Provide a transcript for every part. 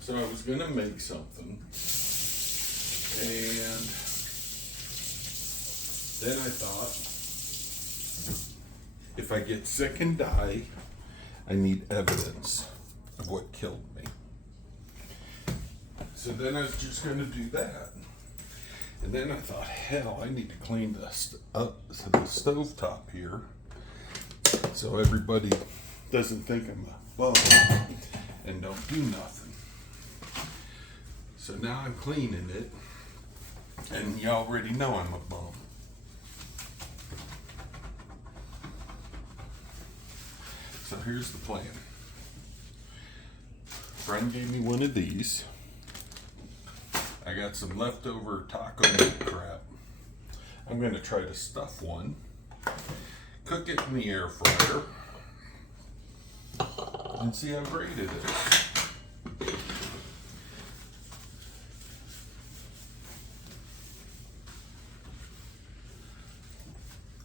So I was gonna make something, and then I thought, if I get sick and die, I need evidence of what killed me. So then I was just gonna do that. And then I thought, hell, I need to clean the stovetop here so everybody doesn't think I'm a bum and don't do nothing. So now I'm cleaning it, and you already know I'm a bum. So here's the plan. Friend gave me one of these. I got some leftover taco meat crap. I'm gonna try to stuff one, cook it in the air fryer, and see how great it is.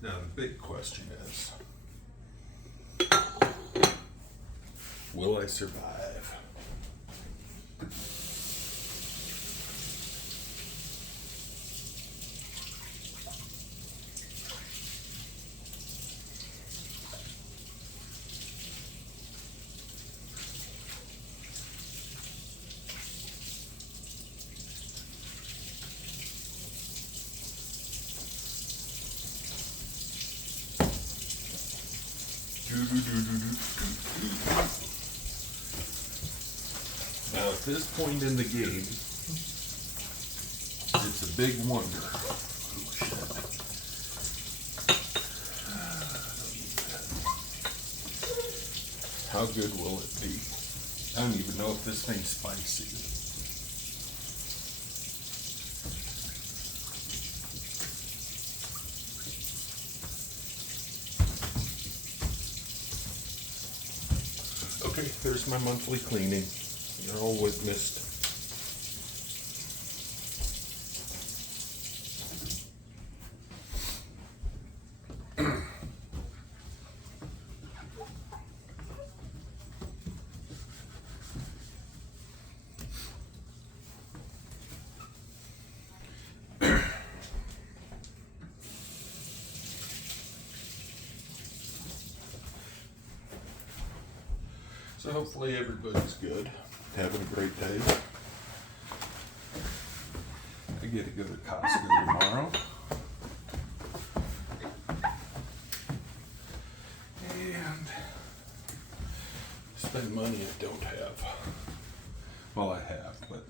Now the big question is, will I survive? Now at this point in the game, it's a big wonder. Oh, shit. How good will it be? I don't even know if this thing's spicy. Okay, there's my monthly cleaning. You're all witnessed. So hopefully everybody's good, having a great day. I get to go to Costco tomorrow. And spend money I don't have. Well, I have, but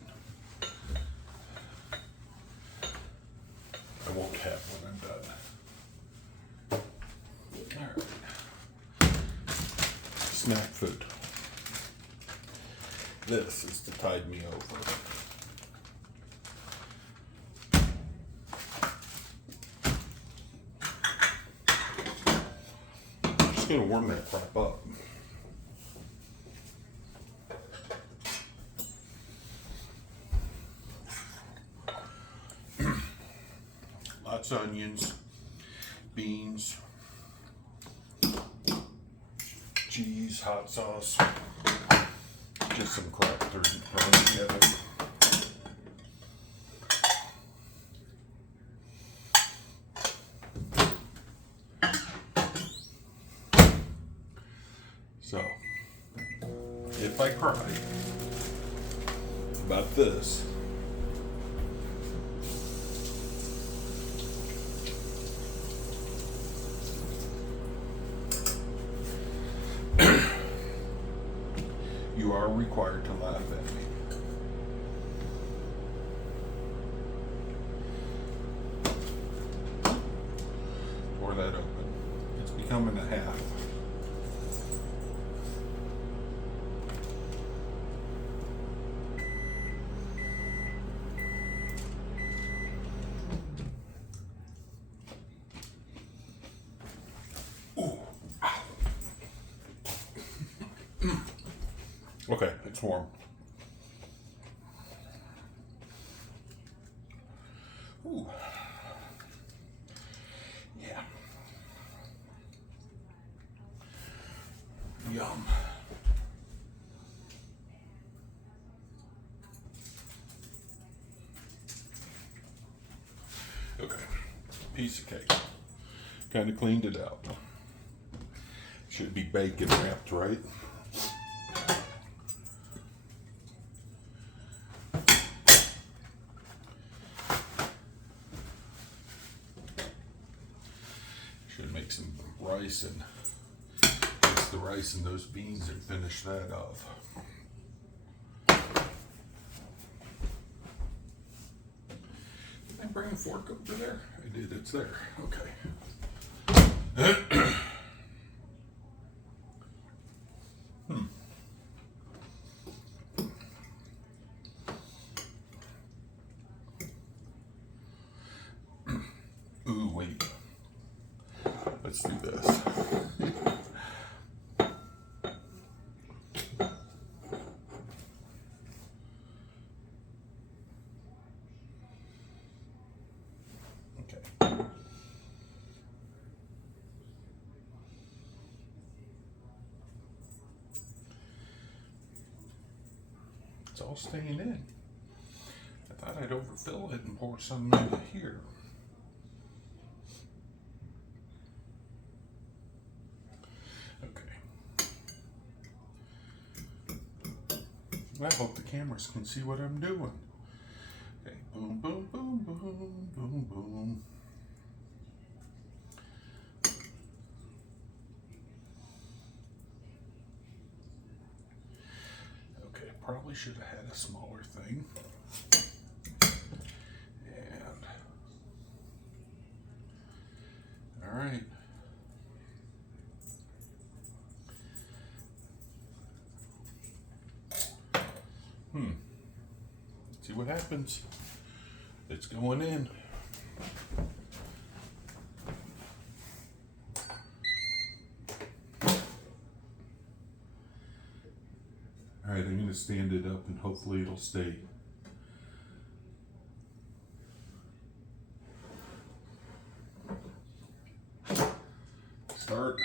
I won't have when I'm done. All right. Snack food. This is to tide me over. I'm just gonna warm that crap up. Lots of onions, beans, cheese, hot sauce. Just some crap thrown together. So, if I cry about this, you are required to laugh at me. Pour that open. It's becoming a half. Ooh. Okay, it's warm. Ooh. Yeah. Yum. Okay, piece of cake. Kind of cleaned it out. Should be bacon wrapped, right? Should make some rice and mix the rice and those beans and finish that off. Did I bring a fork over there? I did, it's there. Okay. Ooh, wait. Let's do this. Okay. It's all staying in. I thought I'd overfill it and pour some into here. I hope the cameras can see what I'm doing. Okay, boom, boom, boom, boom, boom, boom. Okay, probably should have had a smaller thing. And, all right. See what happens. It's going in. All right, I'm going to stand it up and hopefully it'll stay. Start.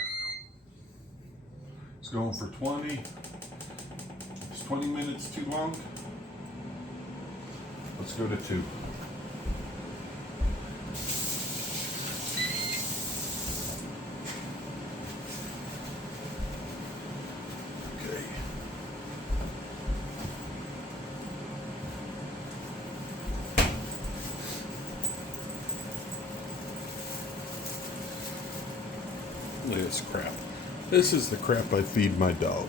It's going for 20. It's 20 minutes too long. Let's go to 2. Okay. Look at this crap. This is the crap I feed my dog.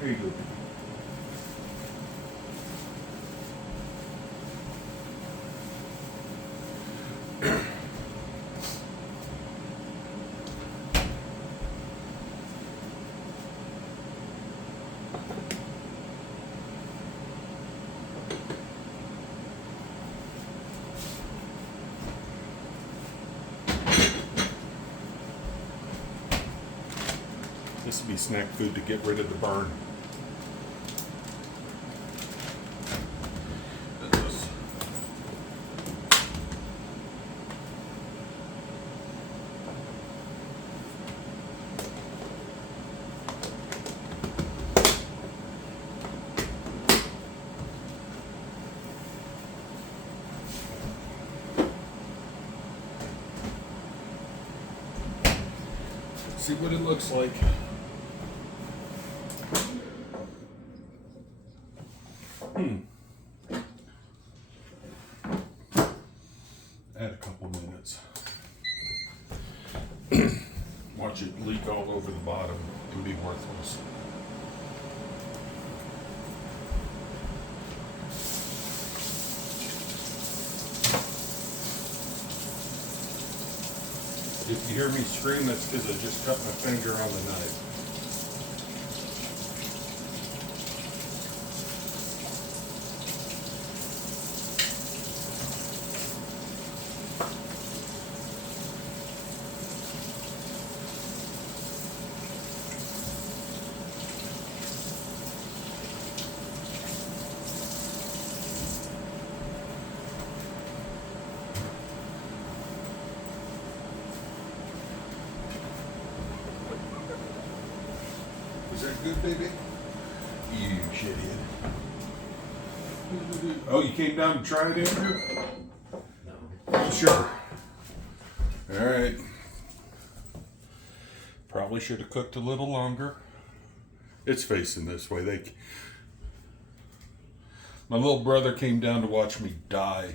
There you go. This would be snack food to get rid of the burn. See what it looks like. Add a couple minutes. Watch it leak all over the bottom. It would be worthless. If you hear me scream, that's because I just cut my finger on the knife. Is that good, baby? You shithead. Oh, you came down to try it, Andrew? No. Sure. All right. Probably should have cooked a little longer. It's facing this way. My little brother came down to watch me die.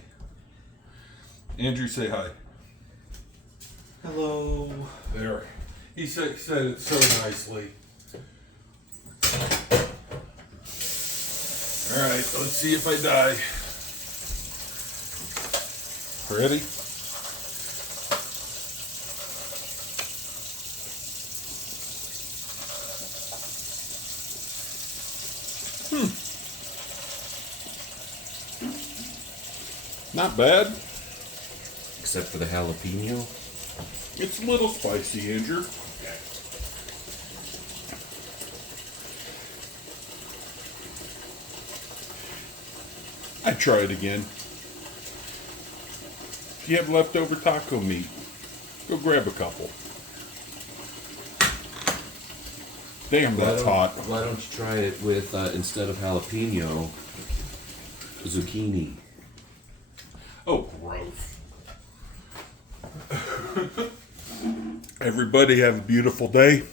Andrew, say hi. Hello. There. He said it so nicely. All right, let's see if I die. Ready? Not bad. Except for the jalapeno. It's a little spicy, Andrew. I'd try it again. If you have leftover taco meat, go grab a couple. Damn, that's hot. Why don't you try it with, instead of jalapeno, zucchini? Oh, gross. Everybody have a beautiful day.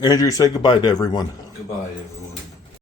Andrew, say goodbye to everyone. Goodbye, everyone.